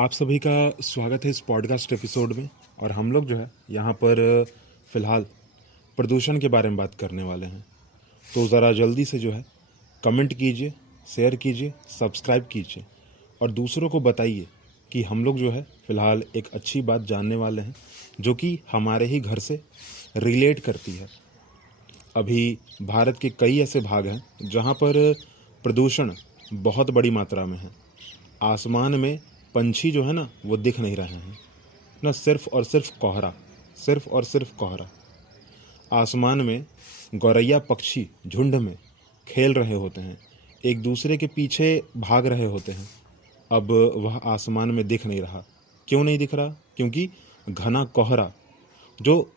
आप सभी का स्वागत है इस पॉडकास्ट एपिसोड में। और हम लोग जो है यहाँ पर फ़िलहाल प्रदूषण के बारे में बात करने वाले हैं। तो ज़रा जल्दी से जो है कमेंट कीजिए, शेयर कीजिए, सब्सक्राइब कीजिए और दूसरों को बताइए कि हम लोग जो है फ़िलहाल एक अच्छी बात जानने वाले हैं जो कि हमारे ही घर से रिलेट करती है। अभी भारत के कई ऐसे भाग हैं जहाँ पर प्रदूषण बहुत बड़ी मात्रा में है। आसमान में पंछी जो है ना वो दिख नहीं रहे हैं ना, सिर्फ और सिर्फ कोहरा, सिर्फ और सिर्फ कोहरा। आसमान में गौरैया पक्षी झुंड में खेल रहे होते हैं, एक दूसरे के पीछे भाग रहे होते हैं। अब वह आसमान में दिख नहीं रहा। क्यों नहीं दिख रहा? क्योंकि घना कोहरा जो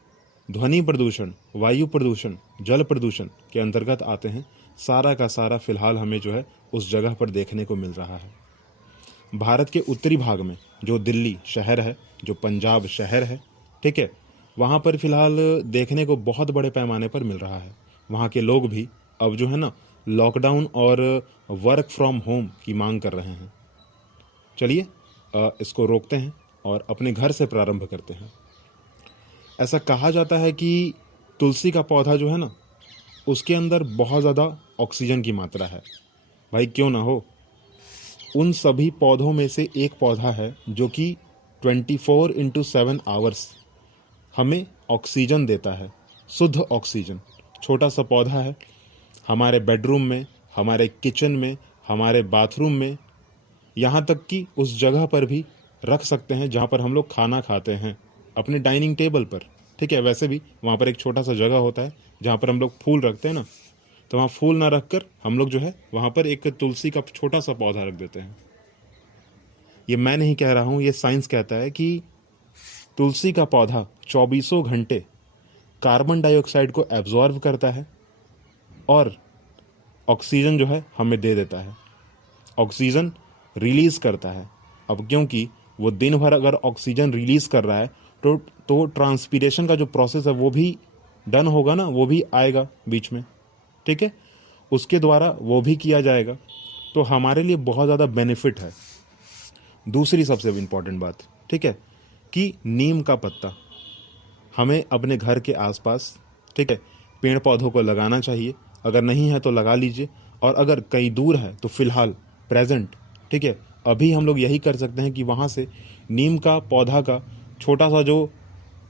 ध्वनि प्रदूषण, वायु प्रदूषण, जल प्रदूषण के अंतर्गत आते हैं, सारा का सारा फिलहाल हमें जो है उस जगह पर देखने को मिल रहा है। भारत के उत्तरी भाग में जो दिल्ली शहर है, जो पंजाब शहर है, ठीक है, वहाँ पर फिलहाल देखने को बहुत बड़े पैमाने पर मिल रहा है। वहाँ के लोग भी अब जो है ना लॉकडाउन और वर्क फ्रॉम होम की मांग कर रहे हैं। चलिए इसको रोकते हैं और अपने घर से प्रारंभ करते हैं। ऐसा कहा जाता है कि तुलसी का पौधा जो है ना उसके अंदर बहुत ज़्यादा ऑक्सीजन की मात्रा है। भाई क्यों ना हो, उन सभी पौधों में से एक पौधा है जो कि 24x7 आवर्स हमें ऑक्सीजन देता है, शुद्ध ऑक्सीजन। छोटा सा पौधा है, हमारे बेडरूम में, हमारे किचन में, हमारे बाथरूम में, यहाँ तक कि उस जगह पर भी रख सकते हैं जहाँ पर हम लोग खाना खाते हैं, अपने डाइनिंग टेबल पर, ठीक है। वैसे भी वहाँ पर एक छोटा सा जगह होता है जहाँ पर हम लोग फूल रखते हैं ना, तो वहाँ फूल ना रख कर हम लोग जो है वहाँ पर एक तुलसी का छोटा सा पौधा रख देते हैं। ये मैं नहीं कह रहा हूँ, ये साइंस कहता है कि तुलसी का पौधा 24 घंटे कार्बन डाइऑक्साइड को एब्जॉर्व करता है और ऑक्सीजन जो है हमें दे देता है, ऑक्सीजन रिलीज़ करता है। अब क्योंकि वो दिन भर अगर ऑक्सीजन रिलीज़ कर रहा है तो ट्रांसपीरेशन का जो प्रोसेस है वो भी डन होगा ना, वो भी आएगा बीच में, ठीक है, उसके द्वारा वो भी किया जाएगा। तो हमारे लिए बहुत ज़्यादा बेनिफिट है। दूसरी सबसे इम्पॉर्टेंट बात, ठीक है, कि नीम का पत्ता हमें अपने घर के आसपास, ठीक है, पेड़ पौधों को लगाना चाहिए। अगर नहीं है तो लगा लीजिए, और अगर कहीं दूर है तो फिलहाल प्रेजेंट, ठीक है, अभी हम लोग यही कर सकते हैं कि वहाँ से नीम का पौधा का छोटा सा जो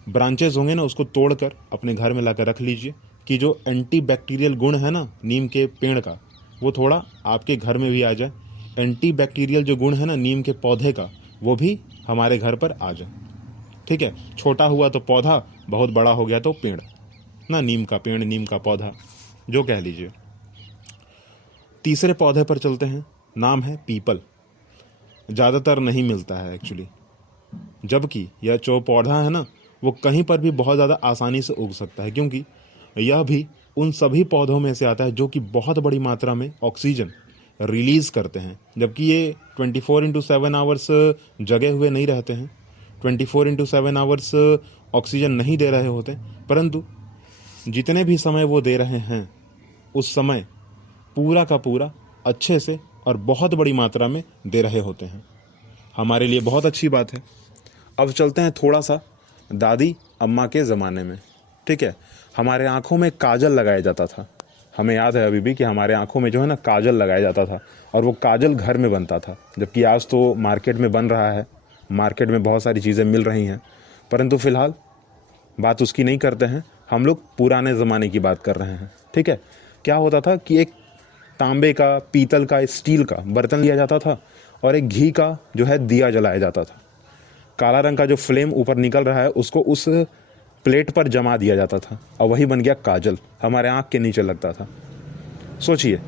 ब्रांचेस होंगे ना उसको तोड़कर अपने घर में लाकर रख लीजिए कि जो एंटी बैक्टीरियल गुण है ना नीम के पेड़ का वो थोड़ा आपके घर में भी आ जाए। एंटी बैक्टीरियल जो गुण है ना नीम के पौधे का वो भी हमारे घर पर आ जाए, ठीक है। छोटा हुआ तो पौधा, बहुत बड़ा हो गया तो पेड़ ना, नीम का पेड़, नीम का पौधा, जो कह लीजिए। तीसरे पौधे पर चलते हैं, नाम है पीपल। ज़्यादातर नहीं मिलता है एक्चुअली, जबकि यह जो पौधा है ना वो कहीं पर भी बहुत ज़्यादा आसानी से उग सकता है, क्योंकि यह भी उन सभी पौधों में से आता है जो कि बहुत बड़ी मात्रा में ऑक्सीजन रिलीज़ करते हैं। जबकि ये 24x7 आवर्स जगे हुए नहीं रहते हैं, 24x7 आवर्स ऑक्सीजन नहीं दे रहे होते, परंतु जितने भी समय वो दे रहे हैं उस समय पूरा का पूरा अच्छे से और बहुत बड़ी मात्रा में दे रहे होते हैं। हमारे लिए बहुत अच्छी बात है। अब चलते हैं थोड़ा सा दादी अम्मा के ज़माने में, ठीक है। हमारे आँखों में काजल लगाया जाता था। हमें याद है अभी भी कि हमारे आँखों में जो है ना काजल लगाया जाता था, और वो काजल घर में बनता था। जबकि आज तो मार्केट में बन रहा है, मार्केट में बहुत सारी चीज़ें मिल रही हैं, परंतु फ़िलहाल बात उसकी नहीं करते हैं, हम लोग पुराने ज़माने की बात कर रहे हैं, ठीक है। क्या होता था कि एक तांबे का, पीतल का, स्टील का बर्तन लिया जाता था और एक घी का जो है दिया जलाया जाता था। काला रंग का जो फ्लेम ऊपर निकल रहा है उसको उस प्लेट पर जमा दिया जाता था और वही बन गया काजल, हमारे आँख के नीचे लगता था। सोचिए,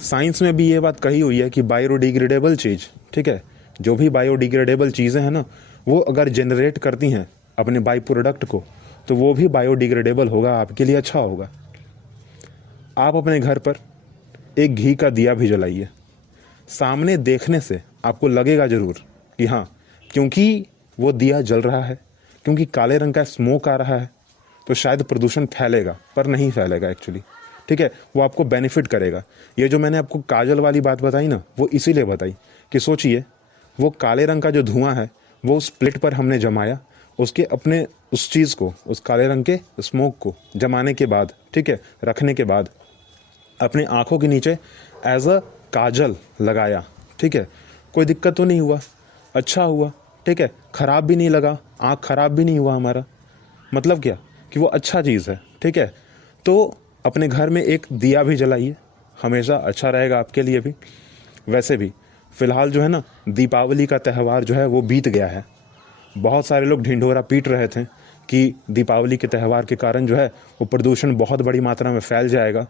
साइंस में भी ये बात कही हुई है कि बायोडिग्रेडेबल चीज़, ठीक है, जो भी बायोडिग्रेडेबल चीज़ें हैं ना वो अगर जनरेट करती हैं अपने बाई प्रोडक्ट को तो वो भी बायोडिग्रेडेबल होगा, आपके लिए अच्छा होगा। आप अपने घर पर एक घी का दिया भी जलाइए, सामने देखने से आपको लगेगा ज़रूर कि हाँ, क्योंकि वो दिया जल रहा है, क्योंकि काले रंग का स्मोक आ रहा है तो शायद प्रदूषण फैलेगा, पर नहीं फैलेगा एक्चुअली, ठीक है। वो आपको बेनिफिट करेगा। ये जो मैंने आपको काजल वाली बात बताई ना वो इसीलिए बताई कि सोचिए वो काले रंग का जो धुआं है वो उस प्लेट पर हमने जमाया, उसके अपने उस चीज़ को, उस काले रंग के स्मोक को जमाने के बाद, ठीक है, रखने के बाद अपने आँखों के नीचे एज अ काजल लगाया, ठीक है। कोई दिक्कत तो नहीं हुआ, अच्छा हुआ, ठीक है, ख़राब भी नहीं लगा, आँख ख़राब भी नहीं हुआ हमारा। मतलब क्या कि वो अच्छा चीज़ है, ठीक है। तो अपने घर में एक दिया भी जलाइए, हमेशा अच्छा रहेगा आपके लिए भी। वैसे भी फ़िलहाल जो है ना, दीपावली का त्यौहार जो है वो बीत गया है। बहुत सारे लोग ढिंढोरा पीट रहे थे कि दीपावली के त्यौहार के कारण जो है वो प्रदूषण बहुत बड़ी मात्रा में फैल जाएगा,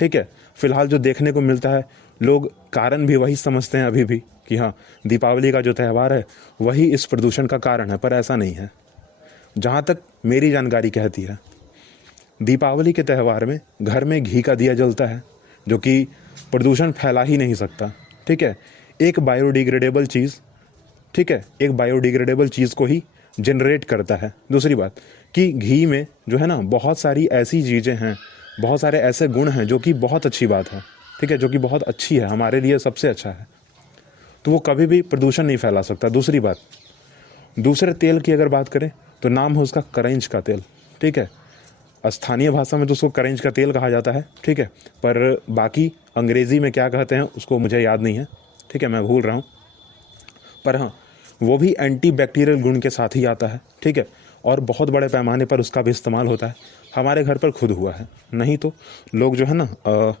ठीक है। फ़िलहाल जो देखने को मिलता है, लोग कारण भी वही समझते हैं अभी भी कि हाँ, दीपावली का जो त्यौहार है वही इस प्रदूषण का कारण है, पर ऐसा नहीं है। जहाँ तक मेरी जानकारी कहती है, दीपावली के त्यौहार में घर में घी का दिया जलता है, जो कि प्रदूषण फैला ही नहीं सकता, ठीक है। एक बायोडिग्रेडेबल चीज़, ठीक है, एक बायोडिग्रेडेबल चीज़ को ही जनरेट करता है। दूसरी बात कि घी में जो है ना बहुत सारी ऐसी चीज़ें हैं, बहुत सारे ऐसे गुण हैं जो कि बहुत अच्छी बात है, ठीक है, जो कि बहुत अच्छी है, हमारे लिए सबसे अच्छा है। तो वो कभी भी प्रदूषण नहीं फैला सकता। दूसरी बात, दूसरे तेल की अगर बात करें तो नाम है उसका करंज का तेल, ठीक है। स्थानीय भाषा में तो उसको करंज का तेल कहा जाता है, ठीक है, पर बाकी अंग्रेज़ी में क्या कहते हैं उसको मुझे याद नहीं है, ठीक है, मैं भूल रहा हूँ। पर हाँ, वो भी एंटी बैक्टीरियल गुण के साथ ही आता है, ठीक है, और बहुत बड़े पैमाने पर उसका भी इस्तेमाल होता है। हमारे घर पर खुद हुआ है, नहीं तो लोग जो है ना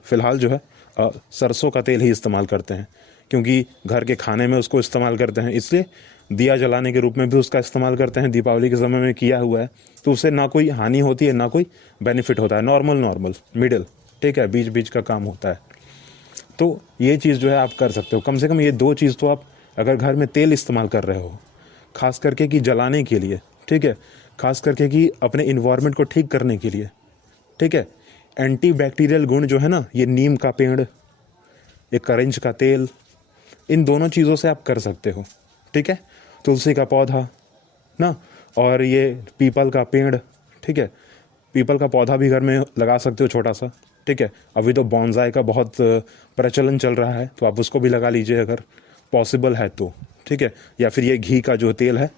फ़िलहाल जो है सरसों का तेल ही इस्तेमाल करते हैं, क्योंकि घर के खाने में उसको इस्तेमाल करते हैं, इसलिए दिया जलाने के रूप में भी उसका इस्तेमाल करते हैं। दीपावली के समय में किया हुआ है, तो उससे ना कोई हानि होती है ना कोई बेनिफिट होता है, नॉर्मल मिडिल, ठीक है, बीच बीच का काम होता है। तो ये चीज़ जो है आप कर सकते हो, कम से कम ये दो चीज़ तो आप अगर घर में तेल इस्तेमाल कर रहे हो, खास करके कि जलाने के लिए, ठीक है, खास करके कि अपने इन्वायरमेंट को ठीक करने के लिए, ठीक है, एंटी बैक्टीरियल गुण जो है ना, ये नीम का पेड़, ये करंज का तेल, इन दोनों चीज़ों से आप कर सकते हो, ठीक है। तुलसी का पौधा ना, और ये पीपल का पेड़, ठीक है, पीपल का पौधा भी घर में लगा सकते हो छोटा सा, ठीक है। अभी तो बॉन्साई का बहुत प्रचलन चल रहा है, तो आप उसको भी लगा लीजिए अगर पॉसिबल है तो, ठीक है। या फिर ये घी का जो तेल है,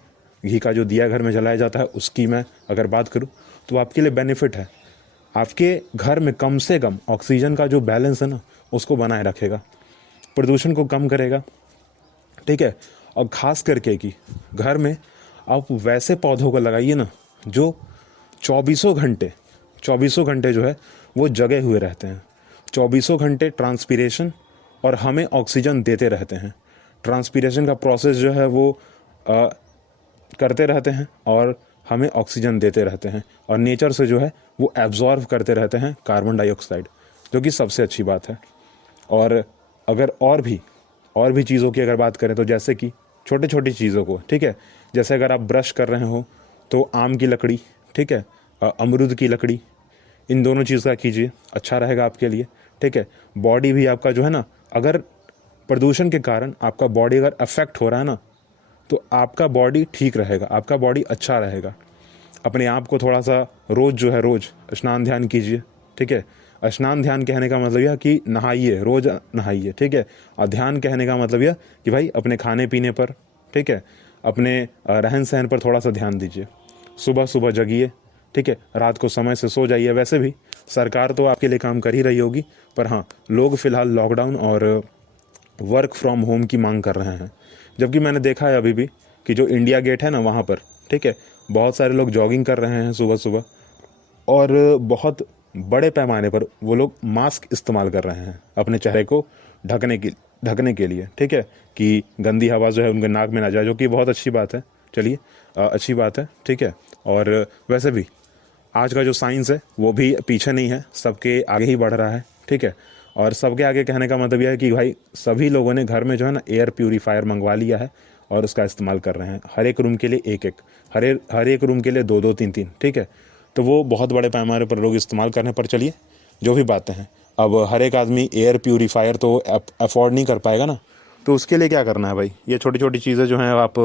घी का जो दिया घर में जलाया जाता है, उसकी मैं अगर बात करूँ तो आपके लिए बेनिफिट है। आपके घर में कम से कम ऑक्सीजन का जो बैलेंस है ना उसको बनाए रखेगा, प्रदूषण को कम करेगा, ठीक है। और ख़ास करके कि घर में आप वैसे पौधों को लगाइए ना जो चौबीसों घंटे जो है वो जगे हुए रहते हैं, चौबीसों घंटे ट्रांसपीरेशन और हमें ऑक्सीजन देते रहते हैं। ट्रांसपीरेशन का प्रोसेस जो है वो करते रहते हैं और हमें ऑक्सीजन देते रहते हैं, और नेचर से जो है वो एब्जॉर्व करते रहते हैं कार्बन डाइऑक्साइड, जो कि सबसे अच्छी बात है। और अगर और भी चीज़ों की अगर बात करें तो जैसे कि छोटी छोटी चीज़ों को, ठीक है, जैसे अगर आप ब्रश कर रहे हो तो आम की लकड़ी, ठीक है, अमरूद की लकड़ी, इन दोनों चीज़ का कीजिए, अच्छा रहेगा आपके लिए, ठीक है। बॉडी भी आपका जो है ना, अगर प्रदूषण के कारण आपका बॉडी अगर अफेक्ट हो रहा है ना, तो आपका बॉडी ठीक रहेगा, आपका बॉडी अच्छा रहेगा। अपने आप को थोड़ा सा रोज़ जो है रोज़ स्नान ध्यान कीजिए, ठीक है। स्नान ध्यान कहने का मतलब यह कि नहाइए, रोज़ नहाइए, ठीक है। और ध्यान कहने का मतलब यह कि भाई अपने खाने पीने पर, ठीक है, अपने रहन सहन पर थोड़ा सा ध्यान दीजिए। सुबह सुबह जगिए, ठीक है, रात को समय से सो जाइए। वैसे भी सरकार तो आपके लिए काम कर ही रही होगी, पर हाँ, लोग फ़िलहाल लॉकडाउन और वर्क फ्रॉम होम की मांग कर रहे हैं। जबकि मैंने देखा है अभी भी कि जो इंडिया गेट है ना वहाँ पर, ठीक है, बहुत सारे लोग जॉगिंग कर रहे हैं सुबह सुबह, और बहुत बड़े पैमाने पर वो लोग मास्क इस्तेमाल कर रहे हैं अपने चेहरे को ढकने के लिए, ठीक है, कि गंदी हवा जो है उनके नाक में ना जाए, जो कि बहुत अच्छी बात है। चलिए, अच्छी बात है, ठीक है। और वैसे भी आज का जो साइंस है वो भी पीछे नहीं है, सबके आगे ही बढ़ रहा है, ठीक है। और सबके आगे कहने का मतलब यह है कि भाई सभी लोगों ने घर में जो है ना एयर प्यूरीफायर मंगवा लिया है और उसका इस्तेमाल कर रहे हैं, हर एक रूम के लिए एक एक, हर एक रूम के लिए दो दो तीन तीन, ठीक है। तो वो बहुत बड़े पैमाने पर लोग इस्तेमाल करने पर, चलिए जो भी बातें हैं, अब हर एक आदमी एयर प्यूरीफायर तो अफोर्ड नहीं कर पाएगा ना, तो उसके लिए क्या करना है भाई, ये छोटी छोटी चीज़ें जो हैं आप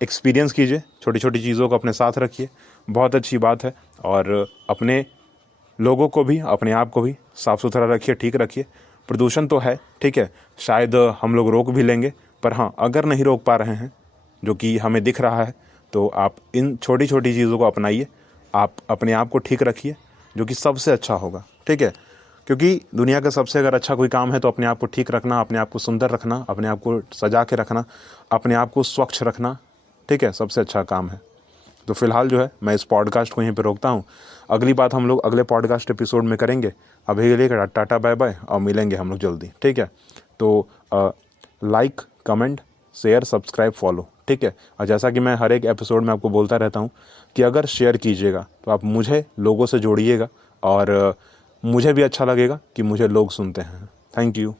एक्सपीरियंस कीजिए, छोटी छोटी चीज़ों को अपने साथ रखिए, बहुत अच्छी बात है। और अपने लोगों को भी, अपने आप को भी साफ़ सुथरा रखिए, ठीक रखिए। प्रदूषण तो है, ठीक है, शायद हम लोग रोक भी लेंगे, पर हाँ, अगर नहीं रोक पा रहे हैं, जो कि हमें दिख रहा है, तो आप इन छोटी छोटी चीज़ों को अपनाइए, आप अपने आप को ठीक रखिए, जो कि सबसे अच्छा होगा, ठीक है। क्योंकि दुनिया का सबसे अगर अच्छा कोई काम है तो अपने आप को ठीक रखना, अपने आप को सुंदर रखना, अपने आप को सजा के रखना, अपने आप को स्वच्छ रखना, ठीक है, सबसे अच्छा काम है। तो फिलहाल जो है मैं इस पॉडकास्ट को यहीं पे रोकता हूँ। अगली बात हम लोग अगले पॉडकास्ट एपिसोड में करेंगे। अभी के लिए टाटा बाय बाय, और मिलेंगे हम लोग जल्दी, ठीक है। तो like, comment, share, subscribe, follow, ठीक है। और जैसा कि मैं हर एक एपिसोड में आपको बोलता रहता हूँ कि अगर शेयर कीजिएगा तो आप मुझे लोगों से जोड़िएगा, और मुझे भी अच्छा लगेगा कि मुझे लोग सुनते हैं। Thank you.